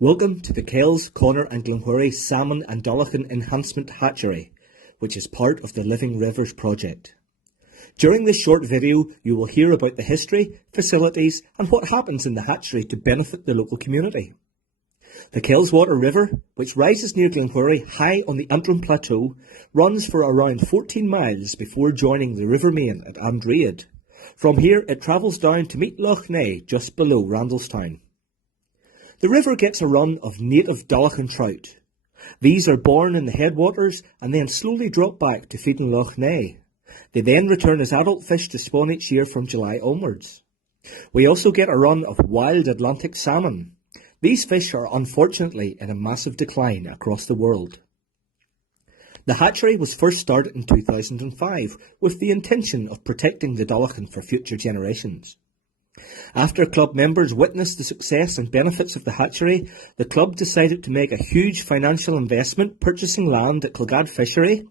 Welcome to the Kells, Connor and Glenwhirry Salmon and Dolphin Enhancement Hatchery, which is part of the Living Rivers project. During this short video, you will hear about the history, facilities and what happens in the hatchery to benefit the local community. The Kellswater River, which rises near Glenwhirry high on the Antrim Plateau, runs for around 14 miles before joining the River Main at Andread. From here it travels down to meet Loch Ness just below Randalstown. The river gets a run of native dolphin trout. These are born in the headwaters and then slowly drop back to feed in Loch Ness. They then return as adult fish to spawn each year from July onwards. We also get a run of wild Atlantic salmon. These fish are unfortunately in a massive decline across the world. The hatchery was first started in 2005 with the intention of protecting the dolphin for future generations. After club members witnessed the success and benefits of the hatchery, the club decided to make a huge financial investment purchasing land at Kilgad Fishery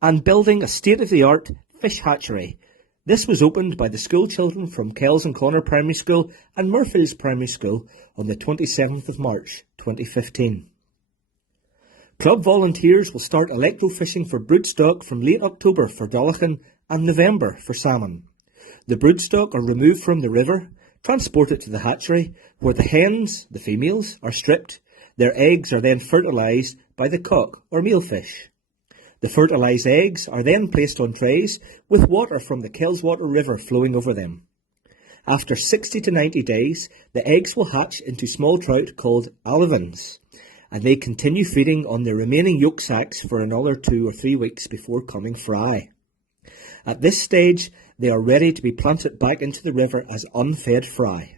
and building a state-of-the-art fish hatchery. This was opened by the school children from Kells and Connor Primary School and Murphy's Primary School on the 27th of March 2015. Club volunteers will start electro-fishing for broodstock from late October for dolphin and November for salmon. The broodstock are removed from the river, transported to the hatchery, where the hens, the females, are stripped. Their eggs are then fertilised by the cock or mealfish. The fertilised eggs are then placed on trays with water from the Kellswater River flowing over them. After 60 to 90 days, the eggs will hatch into small trout called alevins, and they continue feeding on the remaining yolk sacs for another 2 or 3 weeks before coming fry. At this stage, they are ready to be planted back into the river as unfed fry.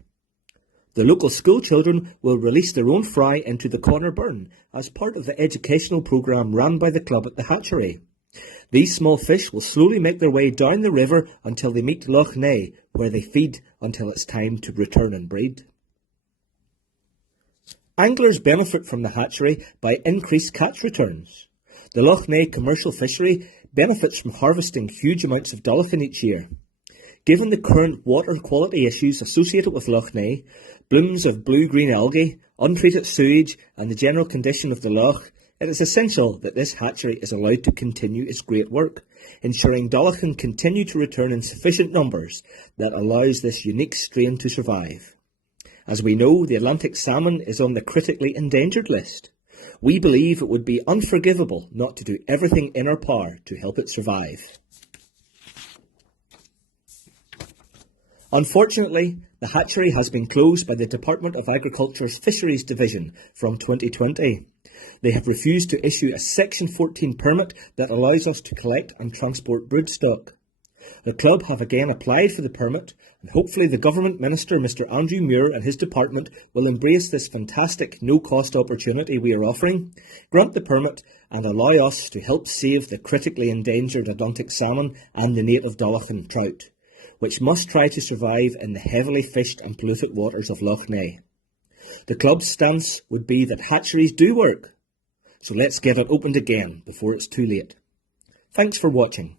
The local school children will release their own fry into the Connor Burn as part of the educational programme run by the club at the hatchery. These small fish will slowly make their way down the river until they meet Loch Ness, where they feed until it's time to return and breed. Anglers benefit from the hatchery by increased catch returns. The Loch Ness commercial fishery benefits from harvesting huge amounts of dolphin each year. Given the current water quality issues associated with Loch Ness, blooms of blue-green algae, untreated sewage and the general condition of the loch, it is essential that this hatchery is allowed to continue its great work, ensuring dolphin continue to return in sufficient numbers that allows this unique strain to survive. As we know, the Atlantic salmon is on the critically endangered list. We believe it would be unforgivable not to do everything in our power to help it survive. Unfortunately, the hatchery has been closed by the Department of Agriculture's Fisheries Division from 2020. They have refused to issue a Section 14 permit that allows us to collect and transport broodstock. The club have again applied for the permit, and hopefully the Government Minister, Mr Andrew Muir, and his department will embrace this fantastic no-cost opportunity we are offering, grant the permit and allow us to help save the critically endangered Atlantic salmon and the native dolphin trout, which must try to survive in the heavily fished and polluted waters of Loch Ness. The club's stance would be that hatcheries do work, so let's get it opened again before it's too late. Thanks for watching.